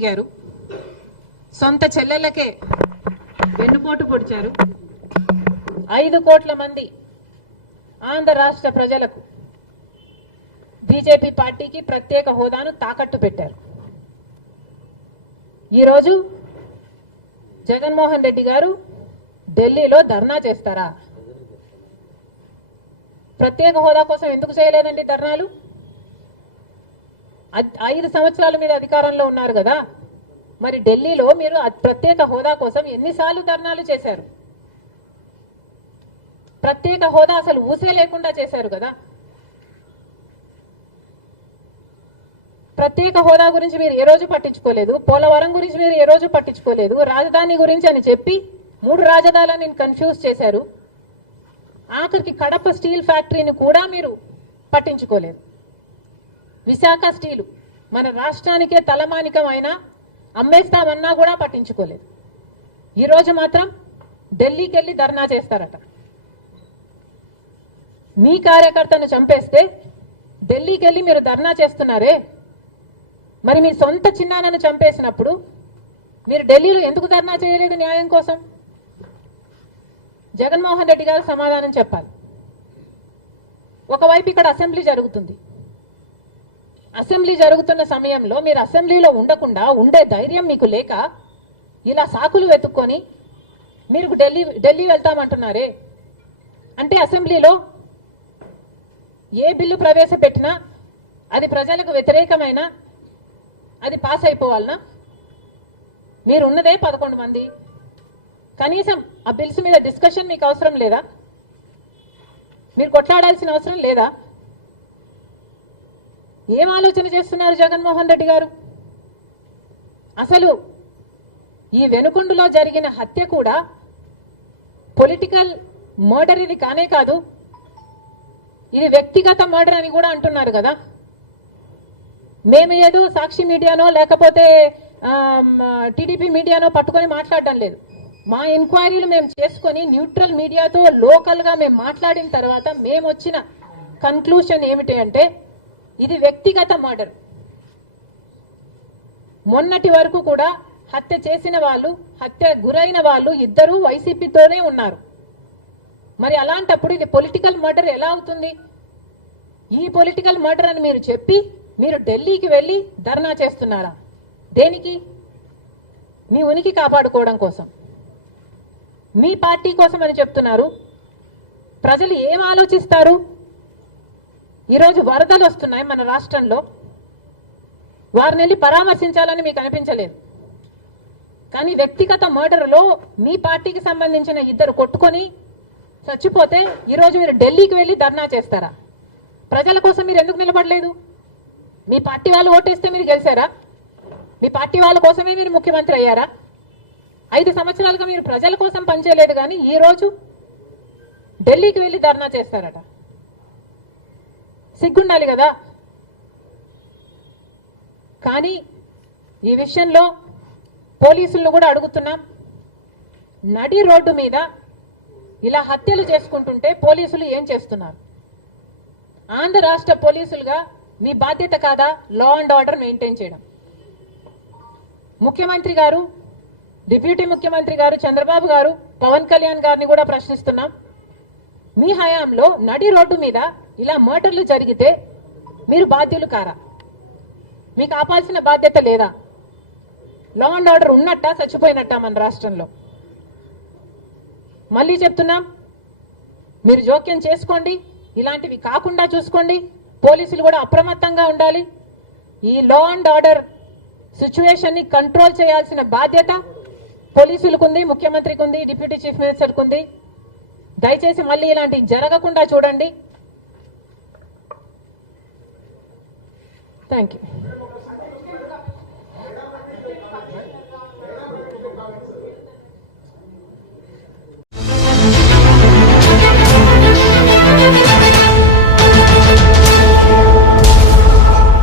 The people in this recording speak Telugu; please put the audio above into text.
తిరిగారు, సొంత చెల్లెళ్ళకే వెన్నుపోటు పొడిచారు. 5 కోట్ల మంది ఆంధ్ర రాష్ట్ర ప్రజలకు బీజేపీ పార్టీకి ప్రత్యేక హోదాను తాకట్టు పెట్టారు. ఈరోజు జగన్మోహన్ రెడ్డి గారు ఢిల్లీలో ధర్నా చేస్తారా? ప్రత్యేక హోదా కోసం ఎందుకు చేయలేదండి ధర్నాలు? 5 సంవత్సరాల మీద అధికారంలో ఉన్నారు కదా, మరి ఢిల్లీలో మీరు ప్రత్యేక హోదా కోసం ఎన్నిసార్లు ధర్నాలు చేశారు? ప్రత్యేక హోదా అసలు ఊసే లేకుండా చేశారు కదా. ప్రత్యేక హోదా గురించి మీరు ఏ రోజు పట్టించుకోలేదు, పోలవరం గురించి మీరు ఏ రోజు పట్టించుకోలేదు, రాజధాని గురించి అని చెప్పి 3 రాజధానులను కన్ఫ్యూజ్ చేశారు. ఆఖరికి కడప స్టీల్ ఫ్యాక్టరీని కూడా మీరు పట్టించుకోలేదు. విశాఖ స్టీలు మన రాష్ట్రానికే తలమానికమైన అమ్మేస్తామన్నా కూడా పట్టించుకోలేదు. ఈరోజు మాత్రం ఢిల్లీకి వెళ్ళి ధర్నా చేస్తారట. మీ కార్యకర్తను చంపేస్తే ఢిల్లీకి వెళ్ళి మీరు ధర్నా చేస్తున్నారే, మరి మీ సొంత చిన్నాన్నను చంపేసినప్పుడు మీరు ఢిల్లీలో ఎందుకు ధర్నా చేయలేదు న్యాయం కోసం? జగన్మోహన్ రెడ్డి గారు సమాధానం చెప్పాలి. ఒకవైపు ఇక్కడ అసెంబ్లీ జరుగుతుంది. అసెంబ్లీ జరుగుతున్న సమయంలో మీరు అసెంబ్లీలో ఉండకుండా ఉండే ధైర్యం మీకు లేక ఇలా సాకులు వెతుక్కొని మీరు ఢిల్లీ వెళ్తామంటున్నారే, అంటే అసెంబ్లీలో ఏ బిల్లు ప్రవేశపెట్టినా అది ప్రజలకు వ్యతిరేకమైన అది పాస్ అయిపోవాలనా? మీరు ఉన్నదే 11 మంది, కనీసం ఆ బిల్స్ మీద డిస్కషన్ మీకు అవసరం లేదా? మీరు కొట్లాడాల్సిన అవసరం లేదా? ఏం ఆలోచన చేస్తున్నారు జగన్మోహన్ రెడ్డి గారు? అసలు ఈ వెనుకొండలో జరిగిన హత్య కూడా పొలిటికల్ మర్డర్ ఇది కానే కాదు, ఇది వ్యక్తిగత మర్డర్ అని కూడా అంటున్నారు కదా. మేము ఏదో సాక్షి మీడియానో లేకపోతే టీడీపీ మీడియానో పట్టుకొని మాట్లాడటం లేదు. మా ఎంక్వైరీలు మేము చేసుకొని న్యూట్రల్ మీడియాతో లోకల్ గా మేము మాట్లాడిన తర్వాత మేము వచ్చిన కన్క్లూషన్ ఏమిటి అంటే ఇది వ్యక్తిగత మర్డర్. మొన్నటి వరకు కూడా హత్య చేసిన వాళ్ళు, హత్య గురైన వాళ్ళు ఇద్దరు వైసీపీతోనే ఉన్నారు. మరి అలాంటప్పుడు ఇది పొలిటికల్ మర్డర్ ఎలా అవుతుంది? ఈ పొలిటికల్ మర్డర్ అని మీరు చెప్పి మీరు ఢిల్లీకి వెళ్ళి ధర్నా చేస్తున్నారా? దేనికి? మీ ఉనికి కాపాడుకోవడం కోసం, మీ పార్టీ కోసం అని చెప్తున్నారు. ప్రజలు ఏం ఆలోచిస్తారు? ఈరోజు వరదలు వస్తున్నాయి మన రాష్ట్రంలో, వారిని వెళ్ళి పరామర్శించాలని మీకు అనిపించలేదు. కానీ వ్యక్తిగత మర్డర్లో మీ పార్టీకి సంబంధించిన ఇద్దరు కొట్టుకొని చచ్చిపోతే ఈరోజు మీరు ఢిల్లీకి వెళ్ళి ధర్నా చేస్తారా? ప్రజల కోసం మీరు ఎందుకు నిలబడలేదు? మీ పార్టీ వాళ్ళు ఓటేస్తే మీరు గెలిచారా? మీ పార్టీ వాళ్ళ కోసమే మీరు ముఖ్యమంత్రి అయ్యారా? 5 సంవత్సరాలుగా మీరు ప్రజల కోసం పనిచేయలేదు, కానీ ఈ రోజు ఢిల్లీకి వెళ్ళి ధర్నా చేస్తారట. సిగ్గుండాలి కదా. కానీ ఈ విషయంలో పోలీసులను కూడా అడుగుతున్నాం. నడి రోడ్డు మీద ఇలా హత్యలు చేసుకుంటుంటే పోలీసులు ఏం చేస్తున్నారు? ఆంధ్ర రాష్ట్ర పోలీసులుగా మీ బాధ్యత కాదా లా అండ్ ఆర్డర్ మెయింటైన్ చేయడం? ముఖ్యమంత్రి గారు, డిప్యూటీ ముఖ్యమంత్రి గారు చంద్రబాబు గారు, పవన్ కళ్యాణ్ గారిని కూడా ప్రశ్నిస్తున్నాం. మీ హయాంలో నడి రోడ్డు మీద ఇలా మర్డర్లు జరిగితే మీరు బాధ్యులు కారా? మీకు ఆపాల్సిన బాధ్యత లేదా? లా అండ్ ఆర్డర్ ఉన్నట్టా చచ్చిపోయినట్టా మన రాష్ట్రంలో? మళ్ళీ చెప్తున్నాం, మీరు జోక్యం చేసుకోండి, ఇలాంటివి కాకుండా చూసుకోండి. పోలీసులు కూడా అప్రమత్తంగా ఉండాలి. ఈ లా అండ్ ఆర్డర్ సిచ్యువేషన్ ని కంట్రోల్ చేయాల్సిన బాధ్యత పోలీసులకు ఉంది, ముఖ్యమంత్రికి ఉంది, డిప్యూటీ చీఫ్ మినిస్టర్కి ఉంది. దయచేసి మళ్ళీ ఇలాంటివి జరగకుండా చూడండి. Thank you.